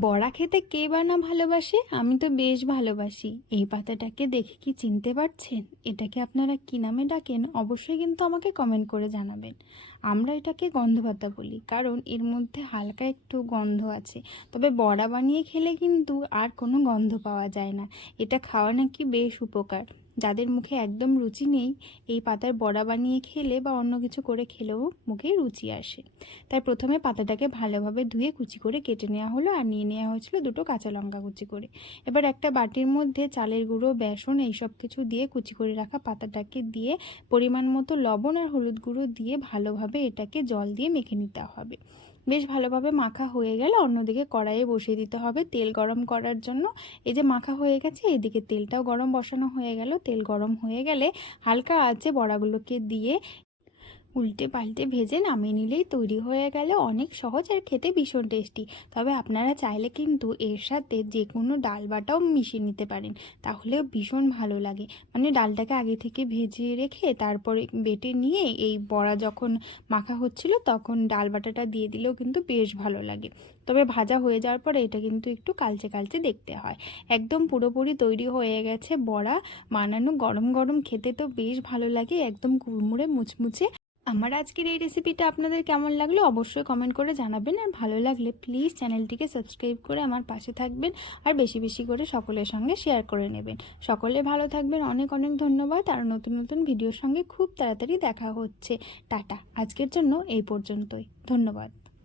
বড়া খেতে কে বা না ভালোবাসে, আমি তো বেশ ভালোবাসি। এই পাতাটাকে দেখে কি চিনতে পারছেন? এটাকে আপনারা কি নামে ডাকেন, অবশ্যই কিন্তু আমাকে কমেন্ট করে জানাবেন। আমরা এটাকে গন্ধ পাতা বলি, কারণ এর মধ্যে হালকা একটু গন্ধ আছে। তবে বড়া বানিয়ে খেলে কিন্তু আর কোনো গন্ধ পাওয়া যায় না। এটা খাওয়া নাকি বেশ উপকার। যাদের মুখে একদম রুচি নেই, এই পাতার বড়া বানিয়ে খেলে বা অন্য কিছু করে খেলেও মুখে রুচি আসে। তাই প্রথমে পাতাটাকে ভালোভাবে ধুয়ে কুচি করে কেটে নেওয়া হলো আর নিয়ে নেওয়া হয়েছিল দুটো কাঁচা লঙ্কা কুচি করে। এবার একটা বাটির মধ্যে চালের গুঁড়ো, বেসন এইসব কিছু দিয়ে কুচি করে রাখা পাতাটাকে দিয়ে পরিমাণ মতো লবণ আর হলুদ গুঁড়ো দিয়ে ভালোভাবে এটাকে জল দিয়ে মেখে নিতে হবে। বেশ ভালোভাবে মাখা হয়ে গেলে অন্যদিকে কড়াইয়ে বসিয়ে দিতে হবে তেল গরম করার জন্য। এই যে মাখা হয়ে গেছে, এদিকে তেলটাও গরম বসানো হয়ে গেল। তেল গরম হয়ে গেলে হালকা আঁচে বড়াগুলোকে দিয়ে উল্টে পাল্টে ভেজে নামিয়ে নিলেই তৈরি হয়ে গেল অনেক সহজ আর খেতে ভীষণ টেস্টি। তবে আপনারা চাইলে কিন্তু এর সাথে যে কোনো ডাল বাটাও মিশিয়ে নিতে পারেন। তাহলে ভীষণ ভালো লাগে। মানে ডালটাকে আগে থেকে ভেজে রেখে তারপরে বেটে নিয়ে এই বড়া যখন মাখা হচ্ছিল তখন ডাল বাটাটা দিয়ে দিলেও কিন্তু বেশ ভালো লাগে। তবে ভাজা হয়ে যাওয়ার পরে এটা কিন্তু একটু কালচে কালচে দেখতে হয়। একদম পুরোপুরি তৈরি হয়ে গেছে বড়া। বানানো গরম গরম খেতে তো বেশ ভালো লাগে। একদম কুড়মুড়ে মুচমুচে আমার আজকের এই রেসিপিটা আপনাদের কেমন লাগল অবশ্যই কমেন্ট করে জানাবেন। আর ভালো লাগলে প্লিজ চ্যানেলটিকে সাবস্ক্রাইব করে আমার পাশে থাকবেন আর বেশি বেশি করে সকলের সঙ্গে শেয়ার করে নেবেন। সকলে ভালো থাকবেন। অনেক অনেক ধন্যবাদ। আর নতুন নতুন ভিডিওর সঙ্গে খুব তাড়াতাড়ি দেখা হচ্ছে। টাটা। আজকের জন্য এই পর্যন্তই। ধন্যবাদ।